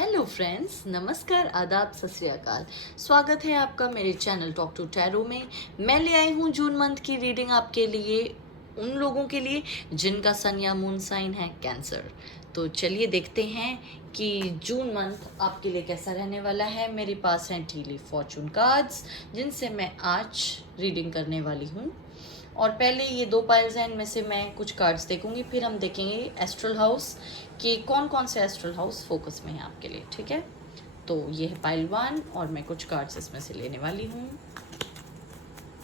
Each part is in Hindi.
हेलो फ्रेंड्स, नमस्कार, आदाब, सत श्री अकाल। स्वागत है आपका मेरे चैनल टॉक टू टैरो में। मैं ले आई हूँ जून मंथ की रीडिंग आपके लिए, उन लोगों के लिए जिनका सन या मून साइन है कैंसर। तो चलिए देखते हैं कि जून मंथ आपके लिए कैसा रहने वाला है। मेरे पास हैं टीली फॉर्चून कार्ड्स जिनसे मैं आज रीडिंग करने वाली हूँ। और पहले ये दो पाइल्स हैं, इनमें से मैं कुछ कार्ड्स देखूंगी, फिर हम देखेंगे एस्ट्रल हाउस कि कौन कौन से एस्ट्रल हाउस फोकस में है आपके लिए। ठीक है, तो ये है पाइल 1 और मैं कुछ कार्ड्स इसमें से लेने वाली हूँ।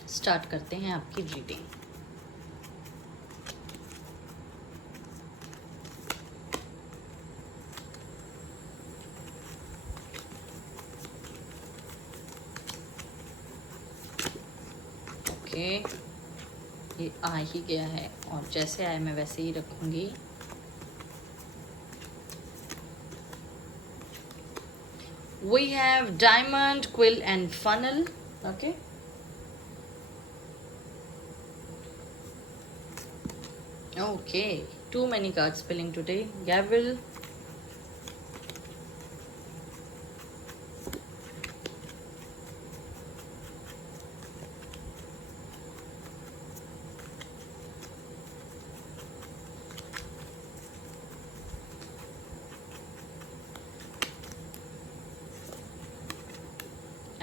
स्टार्ट करते हैं आपकी रीडिंग। ओके, ये आ ही गया है और जैसे आए मैं वैसे ही रखूंगी। We have diamond, quill and funnel. Okay. Okay, too many cards spilling today. Gabriel.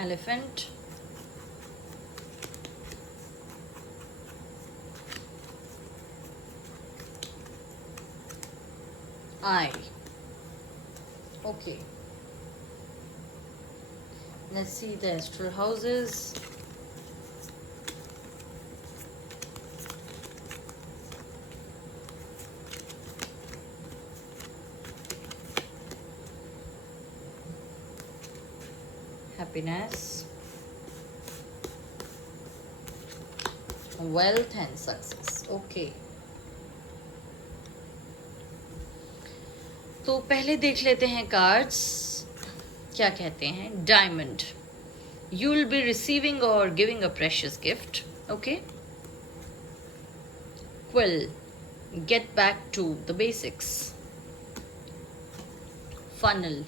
Elephant. Eye. Okay. Let's see the astral houses. Happiness, wealth and success. Okay. तो पहले देख लेते हैं कार्ड्स क्या कहते हैं। Diamond, you will be receiving और giving a precious gift. Okay. Quill, get back to the basics. Funnel,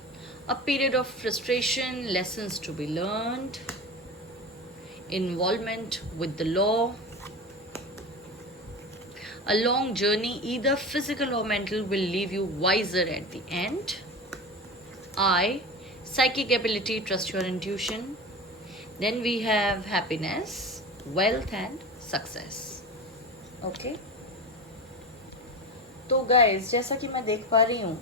a period of frustration, lessons to be learned. Involvement with the law, a long journey, either physical or mental, will leave you wiser at the end. I, psychic ability, trust your intuition. Then we have happiness, wealth and success. Okay. तो गाइस, जैसा कि मैं देख पा रही हूँ,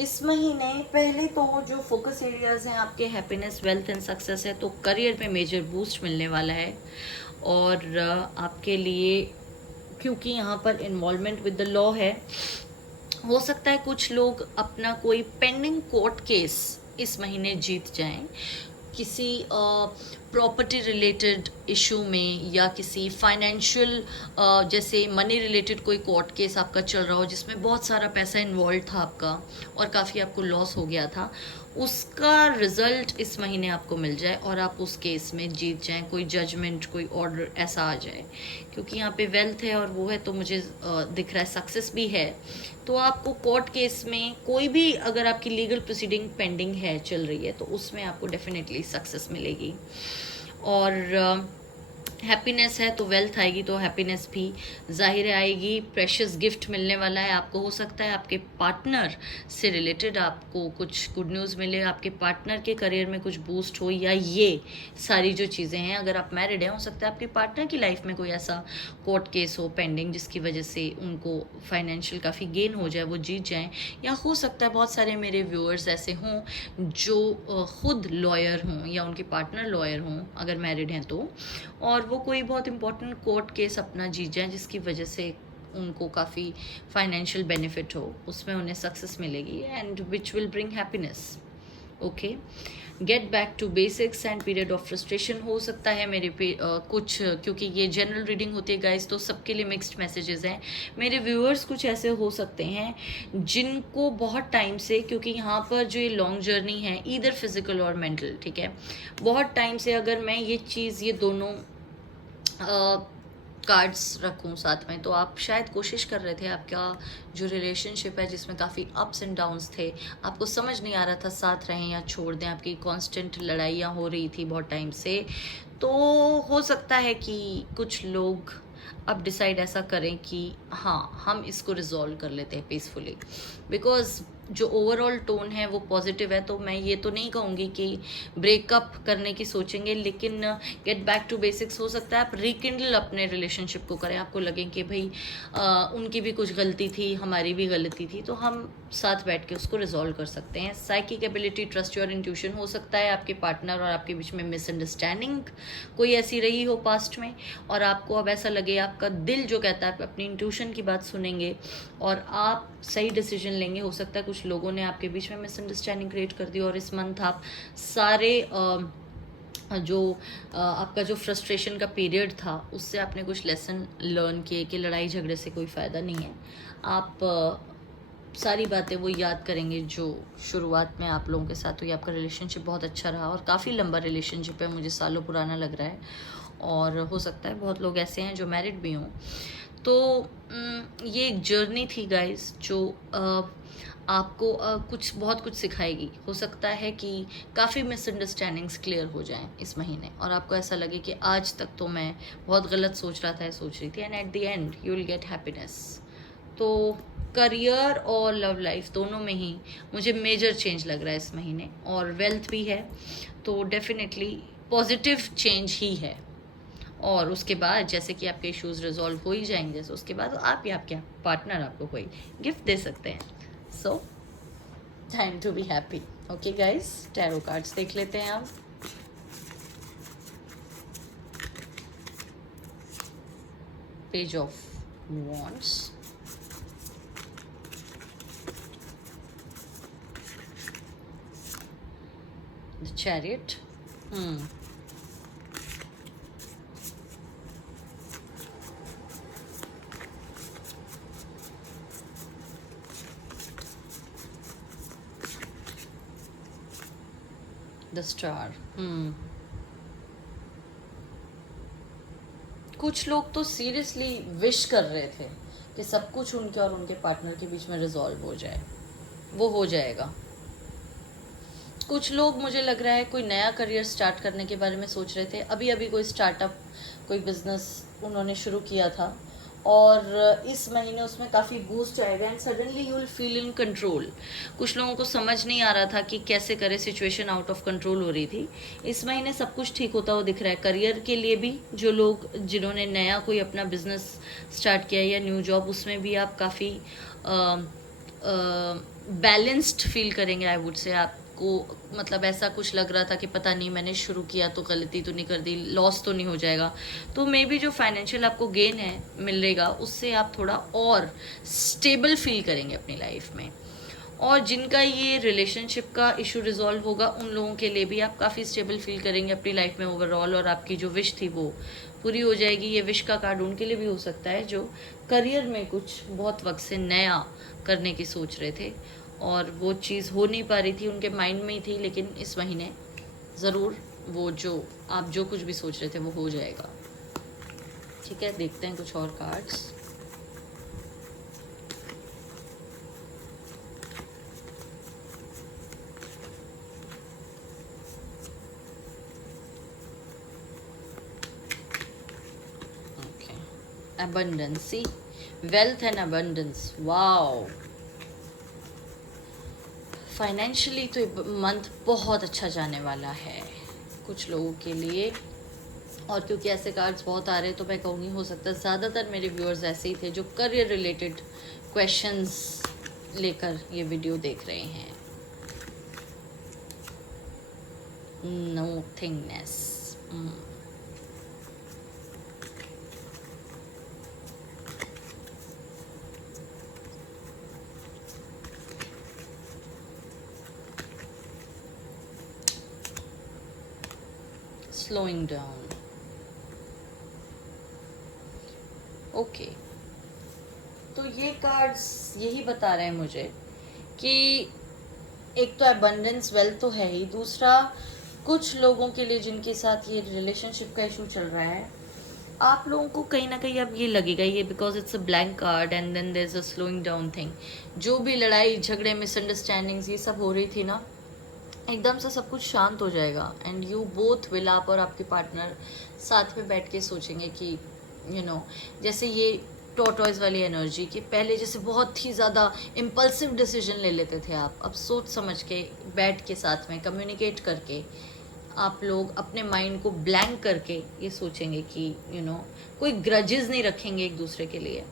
इस महीने पहले तो जो फोकस एरियाज हैं आपके हैप्पीनेस, वेल्थ एंड सक्सेस है, तो करियर में मेजर बूस्ट मिलने वाला है। और आपके लिए क्योंकि यहाँ पर इन्वॉल्वमेंट विद द लॉ है, हो सकता है कुछ लोग अपना कोई पेंडिंग कोर्ट केस इस महीने जीत जाएं, किसी प्रॉपर्टी रिलेटेड इशू में या किसी फाइनेंशियल जैसे मनी रिलेटेड कोई कोर्ट केस आपका चल रहा हो जिसमें बहुत सारा पैसा इन्वॉल्व था आपका और काफ़ी आपको लॉस हो गया था, उसका रिजल्ट इस महीने आपको मिल जाए और आप उस केस में जीत जाएं, कोई जजमेंट, कोई ऑर्डर ऐसा आ जाए। क्योंकि यहाँ पे वेल्थ है और वो है, तो मुझे दिख रहा है सक्सेस भी है। तो आपको कोर्ट केस में कोई भी अगर आपकी लीगल प्रोसीडिंग पेंडिंग है, चल रही है, तो उसमें आपको डेफिनेटली सक्सेस मिलेगी। और हैप्पीनेस है तो वेल्थ आएगी, तो हैप्पीनेस भी जाहिर आएगी। प्रेशियस गिफ्ट मिलने वाला है आपको। हो सकता है आपके पार्टनर से रिलेटेड आपको कुछ गुड न्यूज़ मिले, आपके पार्टनर के करियर में कुछ बूस्ट हो, या ये सारी जो चीज़ें हैं, अगर आप मैरिड हैं, हो सकता है आपके पार्टनर की लाइफ में कोई ऐसा कोर्ट केस हो पेंडिंग जिसकी वजह से उनको फाइनेंशियल काफ़ी गेन हो जाए, वो जीत जाएँ। या हो सकता है बहुत सारे मेरे व्यूअर्स ऐसे हों जो खुद लॉयर हों या उनके पार्टनर लॉयर हों अगर मैरिड हैं तो, और वो कोई बहुत इंपॉर्टेंट कोर्ट केस अपना जीत जाए जिसकी वजह से उनको काफ़ी फाइनेंशियल बेनिफिट हो, उसमें उन्हें सक्सेस मिलेगी and which will bring happiness. Okay. Get back to basics and period of frustration हो सकता है मेरे पे कुछ, क्योंकि ये जनरल रीडिंग होती है गाइस, तो सबके लिए मिक्स्ड मैसेजेस हैं। मेरे व्यूअर्स कुछ ऐसे हो सकते हैं जिनको बहुत टाइम से, क्योंकि यहाँ पर जो ये लॉन्ग जर्नी है ईदर फिजिकल और मेंटल, ठीक है, बहुत टाइम से अगर मैं ये चीज़, ये दोनों कार्ड्स रखूं साथ में, तो आप शायद कोशिश कर रहे थे आपका जो रिलेशनशिप है जिसमें काफ़ी अप्स एंड डाउन्स थे, आपको समझ नहीं आ रहा था साथ रहें या छोड़ दें, आपकी कांस्टेंट लड़ाइयाँ हो रही थी बहुत टाइम से। तो हो सकता है कि कुछ लोग अब डिसाइड ऐसा करें कि हाँ, हम इसको रिजॉल्व कर लेते हैं पीसफुली, बिकॉज जो ओवरऑल टोन है वो पॉजिटिव है। तो मैं ये तो नहीं कहूँगी कि ब्रेकअप करने की सोचेंगे, लेकिन गेट बैक टू बेसिक्स हो सकता है आप रिकिंडल अपने रिलेशनशिप को करें, आपको लगे कि भाई उनकी भी कुछ गलती थी, हमारी भी गलती थी, तो हम साथ बैठ के उसको रिजॉल्व कर सकते हैं। Psychic ability, trust your intuition, हो सकता है आपके पार्टनर और आपके बीच में मिसअंडरस्टैंडिंग कोई ऐसी रही हो पास्ट में, और आपको अब ऐसा लगे, आपका दिल जो कहता है, आप अपनी इंट्यूशन की बात सुनेंगे और आप सही डिसीजन लेंगे। हो सकता है कुछ लोगों ने आपके बीच में मिसअंडरस्टैंडिंग क्रिएट कर दी और इस मंथ आप सारे जो आपका जो फ्रस्ट्रेशन का पीरियड था उससे आपने कुछ लेसन लर्न किए कि लड़ाई झगड़े से कोई फ़ायदा नहीं है। आप सारी बातें वो याद करेंगे जो शुरुआत में आप लोगों के साथ हुई। आपका रिलेशनशिप बहुत अच्छा रहा और काफ़ी लंबा रिलेशनशिप है, मुझे सालों पुराना लग रहा है, और हो सकता है बहुत लोग ऐसे हैं जो मैरिड भी हों। तो ये एक जर्नी थी गाइस जो आपको बहुत कुछ सिखाएगी। हो सकता है कि काफ़ी मिसअंडरस्टैंडिंग्स क्लियर हो जाएं इस महीने, और आपको ऐसा लगे कि आज तक तो मैं बहुत गलत सोच रहा था, सोच रही थी, and at the end you will get happiness. तो करियर और लव लाइफ दोनों में ही मुझे मेजर चेंज लग रहा है इस महीने, और वेल्थ भी है, तो डेफिनेटली पॉजिटिव चेंज ही है। और उसके बाद जैसे कि आपके इश्यूज रिजॉल्व हो ही जाएंगे, जैसे उसके बाद आप या आपके पार्टनर आपको कोई गिफ्ट दे सकते हैं। So time to be happy. Okay guys, tarot cards देख लेते हैं आप। Page of wands, the chariot, the star. कुछ लोग तो सीरियसली विश कर रहे थे कि सब कुछ उनके और उनके पार्टनर के बीच में रिजॉल्व हो जाए, वो हो जाएगा। कुछ लोग, मुझे लग रहा है, कोई नया करियर स्टार्ट करने के बारे में सोच रहे थे, अभी अभी कोई स्टार्टअप, कोई बिजनेस उन्होंने शुरू किया था, और इस महीने उसमें काफ़ी बूस्ट आएगा and suddenly you will feel in control. कुछ लोगों को समझ नहीं आ रहा था कि कैसे करें, सिचुएशन आउट ऑफ कंट्रोल हो रही थी। इस महीने सब कुछ ठीक होता हुआ दिख रहा है करियर के लिए भी। जो लोग, जिन्होंने नया कोई अपना बिजनेस स्टार्ट किया या न्यू जॉब, उसमें भी आप काफ़ी बैलेंस्ड फील करेंगे। आई वुड से आपको मतलब ऐसा कुछ लग रहा था कि पता नहीं मैंने शुरू किया तो गलती तो नहीं कर दी, लॉस तो नहीं हो जाएगा। तो मे बी जो फाइनेंशियल आपको गेन है मिलेगा, उससे आप थोड़ा और स्टेबल फील करेंगे अपनी लाइफ में। और जिनका ये रिलेशनशिप का इशू रिजॉल्व होगा, उन लोगों के लिए भी आप काफ़ी स्टेबल फील करेंगे अपनी लाइफ में ओवरऑल, और आपकी जो विश थी वो पूरी हो जाएगी। ये विश का कार्ड उनके लिए भी हो सकता है जो करियर में कुछ बहुत वक्त से नया करने की सोच रहे थे और वो चीज़ हो नहीं पा रही थी, उनके माइंड में ही थी, लेकिन इस महीने ज़रूर वो जो आप जो कुछ भी सोच रहे थे वो हो जाएगा। ठीक है, देखते हैं कुछ और cards. Abundance, see, wealth and abundance, wow। Financially तो मंथ बहुत अच्छा जाने वाला है कुछ लोगों के लिए, और क्योंकि ऐसे कार्ड्स बहुत आ रहे हैं तो मैं कहूँगी हो सकता है ज़्यादातर मेरे व्यूअर्स ऐसे ही थे जो करियर रिलेटेड क्वेश्चंस लेकर ये वीडियो देख रहे हैं। नोथिंगनेस, slowing down, ओके। तो ये कार्ड्स यही बता रहे हैं मुझे कि एक तो एबंडेंस, वेल्थ तो है ही, दूसरा कुछ लोगों के लिए जिनके साथ ये रिलेशनशिप का इशू चल रहा है, आप लोगों को कहीं ना कहीं अब ये लगेगा, ये because it's a blank card and then there is a slowing down thing. जो भी लड़ाई झगड़े मिसअंडरस्टैंडिंग्स ये सब हो रही थी ना, एकदम से सब कुछ शांत हो जाएगा एंड यू बोथ विल, आप और आपके पार्टनर साथ में बैठ के सोचेंगे कि जैसे ये टॉर्टॉइज वाली एनर्जी कि पहले जैसे बहुत ही ज़्यादा इम्पल्सिव डिसीजन ले लेते थे आप, अब सोच समझ के बैठ के साथ में कम्युनिकेट करके आप लोग अपने माइंड को ब्लैंक करके ये सोचेंगे कि कोई ग्रजेस नहीं रखेंगे एक दूसरे के लिए,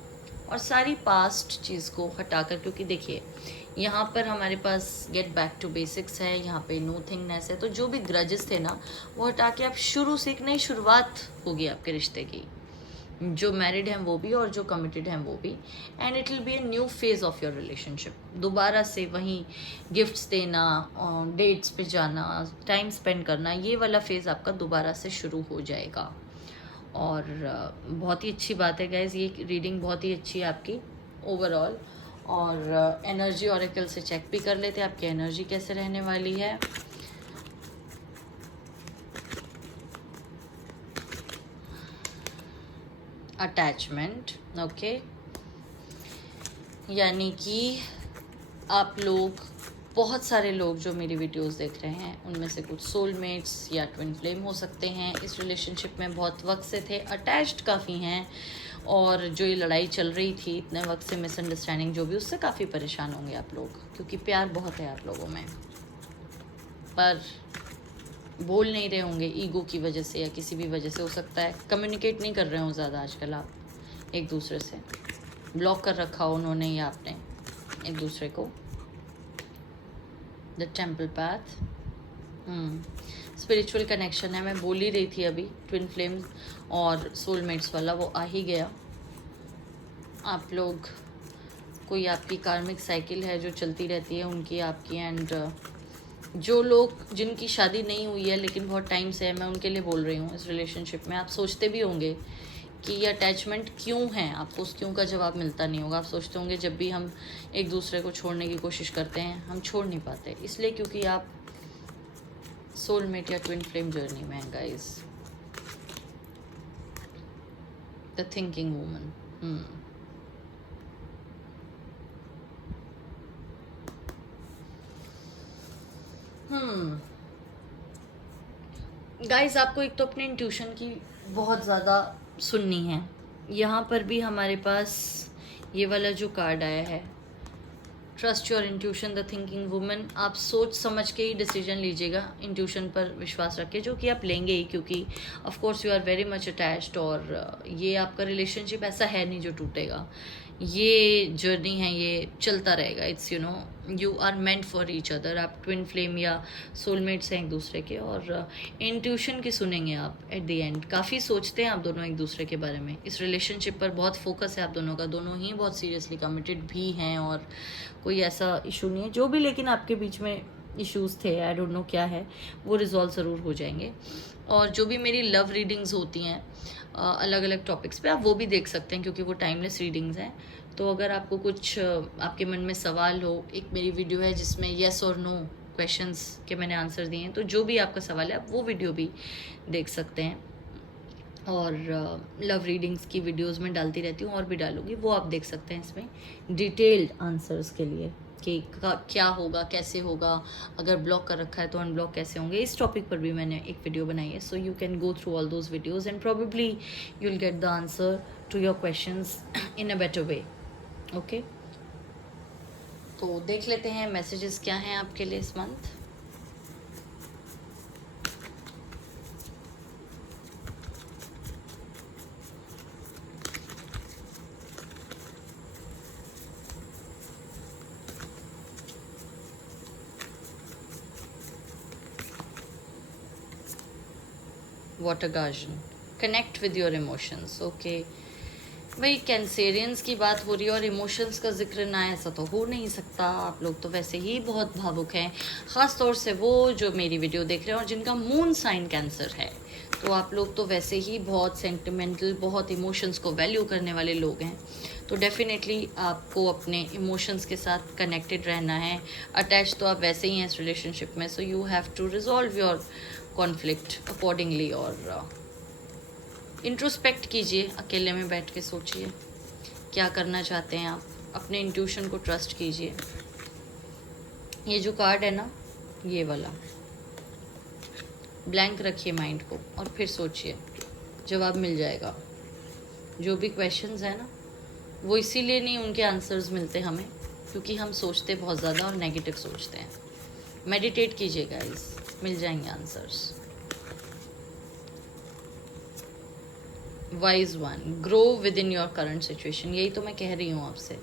और सारी पास्ट चीज़ को हटाकर, क्योंकि देखिए यहाँ पर हमारे पास गेट बैक टू बेसिक्स है, यहाँ पे नो थिंगनेस है, तो जो भी ग्रजेस थे ना वो हटा के अब शुरू से एक नई शुरुआत होगी आपके रिश्ते की, जो मैरिड हैं वो भी और जो कमिटेड हैं वो भी, and it will be a new phase of your relationship. दोबारा से वहीं गिफ्ट्स देना, डेट्स पे जाना, टाइम स्पेंड करना, ये वाला फेज़ आपका दोबारा से शुरू हो जाएगा। और बहुत ही अच्छी बात है गाइज, ये रीडिंग बहुत ही अच्छी है आपकी ओवरऑल। और एनर्जी ऑरेकल से चेक भी कर लेते हैं आपकी एनर्जी कैसे रहने वाली है। अटैचमेंट, ओके, यानी कि आप लोग, बहुत सारे लोग जो मेरी वीडियोस देख रहे हैं उनमें से कुछ सोलमेट्स या ट्विन फ्लेम हो सकते हैं, इस रिलेशनशिप में बहुत वक्त से थे, अटैच्ड काफ़ी हैं, और जो ये लड़ाई चल रही थी इतने वक्त से, मिसअंडरस्टैंडिंग जो भी, उससे काफ़ी परेशान होंगे आप लोग, क्योंकि प्यार बहुत है आप लोगों में, पर बोल नहीं रहे होंगे ईगो की वजह से या किसी भी वजह से, हो सकता है कम्युनिकेट नहीं कर रहे हो ज़्यादा आजकल आप एक दूसरे से, ब्लॉक कर रखा हो उन्होंने या आपने एक दूसरे को। The temple path, spiritual connection है, मैं बोल ही रही थी अभी, ट्विन फ्लेम और सोलमेट्स वाला वो आ ही गया। आप लोग, कोई आपकी कार्मिक साइकिल है जो चलती रहती है उनकी आपकी, एंड जो लोग जिनकी शादी नहीं हुई है लेकिन बहुत टाइम से है, मैं उनके लिए बोल रही हूँ, इस रिलेशनशिप में आप सोचते भी होंगे कि ये अटैचमेंट क्यों है, आपको उस क्यों का जवाब मिलता नहीं होगा। आप सोचते होंगे जब भी हम एक दूसरे को छोड़ने की कोशिश करते हैं हम छोड़ नहीं पाते, इसलिए क्योंकि आप सोलमेट या ट्विन फ्लेम जर्नी में हैं guys. The thinking woman, guys आपको एक तो अपने इंट्यूशन की बहुत ज़्यादा सुननी है। यहाँ पर भी हमारे पास ये वाला जो कार्ड आया है, trust your intuition the thinking woman, आप सोच समझ के ही डिसीजन लीजिएगा, इंट्यूशन पर विश्वास रखिए, जो कि आप लेंगे ही, क्योंकि of course you are very much attached, और ये आपका रिलेशनशिप ऐसा है नहीं जो टूटेगा, ये जर्नी है, ये चलता रहेगा, it's you are meant for each other, आप ट्विन फ्लेम या सोलमेट्स हैं एक दूसरे के, और इंट्यूशन की सुनेंगे आप एट द एंड। काफ़ी सोचते हैं आप दोनों एक दूसरे के बारे में, इस रिलेशनशिप पर बहुत फोकस है आप दोनों का, दोनों ही बहुत सीरियसली कमिटेड भी हैं, और कोई ऐसा इशू नहीं है, जो भी लेकिन आपके बीच में इश्यूज़ थे, आई डोंट नो क्या है, वो रिजॉल्व ज़रूर हो जाएंगे। और जो भी मेरी लव रीडिंग्स होती हैं अलग अलग टॉपिक्स पे, आप वो भी देख सकते हैं, क्योंकि वो टाइमलेस रीडिंग्स हैं। तो अगर आपको कुछ आपके मन में सवाल हो, एक मेरी वीडियो है जिसमें येस और नो क्वेश्चंस के मैंने आंसर दिए हैं, तो जो भी आपका सवाल है आप वो वीडियो भी देख सकते हैं। और लव रीडिंग्स की वीडियोस में डालती रहती हूँ, और भी डालूंगी, वो आप देख सकते हैं इसमें डिटेल्ड आंसर्स के लिए कि क्या होगा, कैसे होगा, अगर ब्लॉक कर रखा है तो अनब्लॉक कैसे होंगे, इस टॉपिक पर भी मैंने एक वीडियो बनाई है। So you can go through all those videos and probably you will get the answer to your questions in a better way, okay. तो देख लेते हैं मैसेजेस क्या हैं आपके लिए इस month. Water guardian, connect with your emotions, okay. भाई कैंसेरियंस की बात हो रही है और इमोशंस का जिक्र ना, ऐसा तो हो नहीं सकता, आप लोग तो वैसे ही बहुत भावुक हैं, ख़ास तौर से वो जो मेरी वीडियो देख रहे हैं और जिनका मून साइन कैंसर है, तो आप लोग तो वैसे ही बहुत सेंटिमेंटल, बहुत इमोशंस को वैल्यू करने वाले लोग हैं। तो डेफिनेटली आपको अपने इमोशंस के साथ कनेक्टेड रहना है, अटैच तो आप वैसे ही हैं इस रिलेशनशिप में, so you have to resolve your conflict accordingly, और इंट्रोस्पेक्ट कीजिए, अकेले में बैठ के सोचिए क्या करना चाहते हैं आप, अपने इंट्यूशन को ट्रस्ट कीजिए। ये जो कार्ड है ना, ये वाला, ब्लैंक रखिए माइंड को और फिर सोचिए, जवाब मिल जाएगा। जो भी क्वेश्चंस है ना, वो इसीलिए नहीं उनके आंसर्स मिलते हमें, क्योंकि हम सोचते बहुत ज़्यादा और नेगेटिव सोचते हैं। मेडिटेट कीजिए गाइस, मिल जाएंगे answers. Wise one, grow with in your current situation. यही तो मैं कह रही हूँ आपसे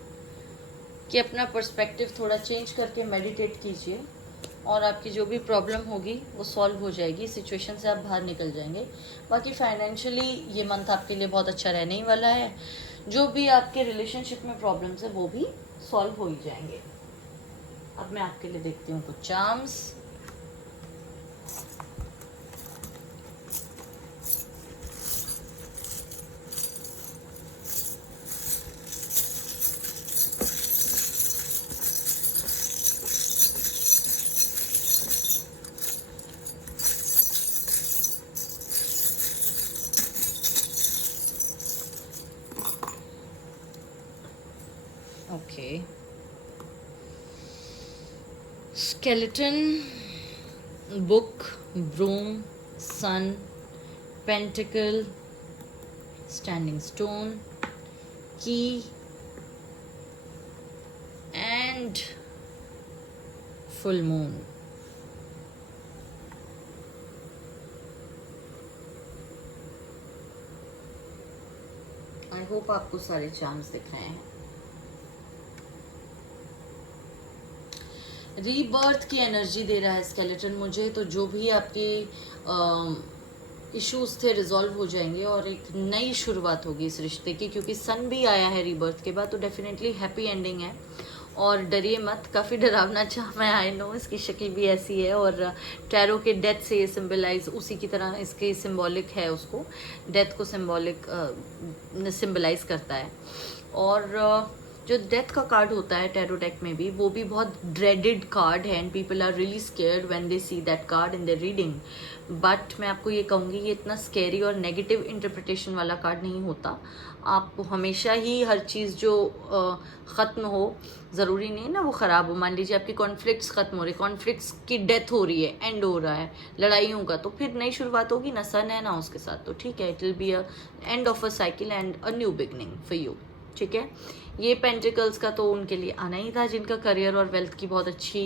कि अपना पर्सपेक्टिव थोड़ा चेंज करके मेडिटेट कीजिए और आपकी जो भी प्रॉब्लम होगी वो सॉल्व हो जाएगी, सिचुएशन से आप बाहर निकल जाएंगे। बाकी फाइनेंशियली ये मंथ आपके लिए बहुत अच्छा रहने ही वाला है। जो भी आपके रिलेशनशिप में प्रॉब्लम्स है वो भी सॉल्व हो ही जाएंगे। अब मैं आपके लिए देखती हूँ कुछ charms. Okay. Skeleton, book, broom, sun, pentacle, standing stone, key, and full moon. I hope आपको सारे चार्म्स दिख रहे हैं। रीबर्थ की एनर्जी दे रहा है स्केलेटन मुझे, तो जो भी आपके इश्यूज थे रिजॉल्व हो जाएंगे और एक नई शुरुआत होगी इस रिश्ते की, क्योंकि सन भी आया है रीबर्थ के बाद, तो डेफिनेटली हैप्पी एंडिंग है। और डरिए मत, काफ़ी डरावना चाह मैं, आई नो, इसकी शक्ल भी ऐसी है और टैरो के डेथ से ये सिंबलाइज, उसी की तरह इसके सिंबॉलिक है, उसको डेथ को सिंबलाइज करता है। और जो डेथ का कार्ड होता है टैरो डेक में भी, वो भी बहुत ड्रेडेड कार्ड है and people are really scared when they see that card in their reading. But मैं आपको ये कहूँगी, ये इतना स्केरी और नेगेटिव इंटरप्रिटेशन वाला कार्ड नहीं होता। आपको हमेशा ही हर चीज़ जो ख़त्म हो, ज़रूरी नहीं है ना वो ख़राब हो। मान लीजिए आपकी कॉन्फ्लिक्ट्स ख़त्म हो रही, कॉन्फ्लिक्ट्स की डेथ हो रही है, एंड हो रहा है लड़ाइयों का, तो फिर नई शुरुआत होगी ना, सन है ना उसके साथ, तो ठीक है, it will be a end of a cycle and a new beginning for you. ठीक है, ये पेंटिकल्स का तो उनके लिए आना ही था जिनका करियर और वेल्थ की बहुत अच्छी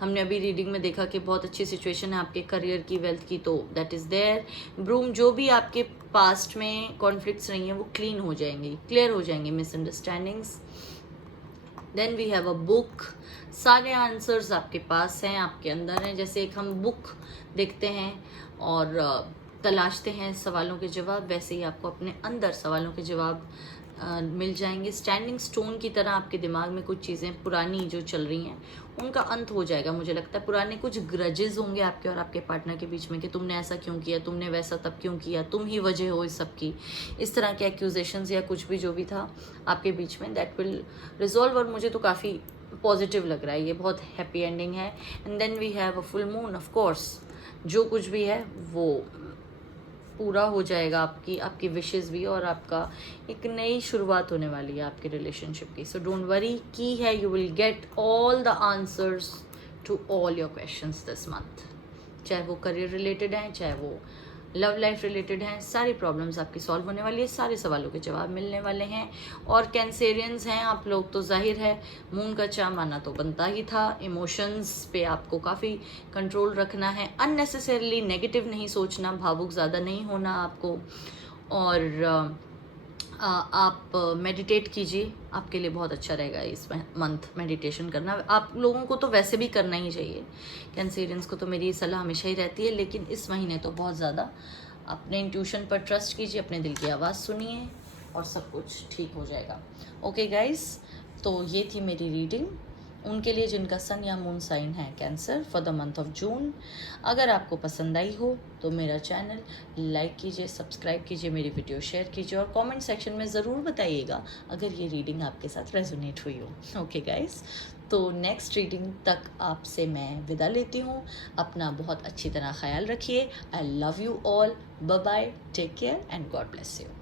हमने अभी रीडिंग में देखा कि बहुत अच्छी सिचुएशन है आपके करियर की, वेल्थ की, तो दैट इज़ देयर। ब्रूम, जो भी आपके पास्ट में कॉन्फ्लिक्ट्स रही हैं वो क्लीन हो जाएंगी, क्लियर हो जाएंगी misunderstandings. Then we have a book, सारे आंसर्स आपके पास हैं, आपके अंदर हैं। जैसे एक हम बुक देखते हैं और तलाशते हैं सवालों के जवाब, वैसे ही आपको अपने अंदर सवालों के जवाब मिल जाएंगे। स्टैंडिंग स्टोन की तरह आपके दिमाग में कुछ चीज़ें पुरानी जो चल रही हैं उनका अंत हो जाएगा। मुझे लगता है पुराने कुछ ग्रजेस होंगे आपके और आपके पार्टनर के बीच में कि तुमने ऐसा क्यों किया, तुमने वैसा तब क्यों किया, तुम ही वजह हो इस सब की, इस तरह के एक्यूजेशंस या कुछ भी जो भी था आपके बीच में, दैट विल रिजॉल्व। और मुझे तो काफ़ी पॉजिटिव लग रहा है, ये बहुत हैप्पी एंडिंग है। And then we have a full moon, of course जो कुछ भी है वो पूरा हो जाएगा, आपकी विशेस भी, और आपका एक नई शुरुआत होने वाली है आपके रिलेशनशिप की। सो डोंट वरी, की है, you will get all the answers to all your questions this month, चाहे वो करियर रिलेटेड हैं, चाहे वो लव लाइफ रिलेटेड हैं, सारी प्रॉब्लम्स आपकी सॉल्व होने वाली है, सारे सवालों के जवाब मिलने वाले हैं। और कैंसेरियंस हैं आप लोग, तो जाहिर है मून का चार्म आना तो बनता ही था। इमोशंस पे आपको काफ़ी कंट्रोल रखना है, अननेसेसरली नेगेटिव नहीं सोचना, भावुक ज़्यादा नहीं होना आपको। और आप मेडिटेट कीजिए, आपके लिए बहुत अच्छा रहेगा इस मंथ मेडिटेशन करना। आप लोगों को तो वैसे भी करना ही चाहिए, कैंसेरियंस को तो मेरी सलाह हमेशा ही रहती है, लेकिन इस महीने तो बहुत ज़्यादा अपने इंट्यूशन पर ट्रस्ट कीजिए, अपने दिल की आवाज़ सुनिए और सब कुछ ठीक हो जाएगा। ओके गाइस, तो ये थी मेरी रीडिंग उनके लिए जिनका सन या मून साइन है cancer, for the month of June. अगर आपको पसंद आई हो तो मेरा चैनल लाइक कीजिए, सब्सक्राइब कीजिए, मेरी वीडियो शेयर कीजिए और कमेंट सेक्शन में ज़रूर बताइएगा अगर ये रीडिंग आपके साथ रेजोनेट हुई हो। ओके गाइस, तो नेक्स्ट रीडिंग तक आपसे मैं विदा लेती हूँ। अपना बहुत अच्छी तरह ख्याल रखिए। I love you all. Bye bye, take care and God bless you.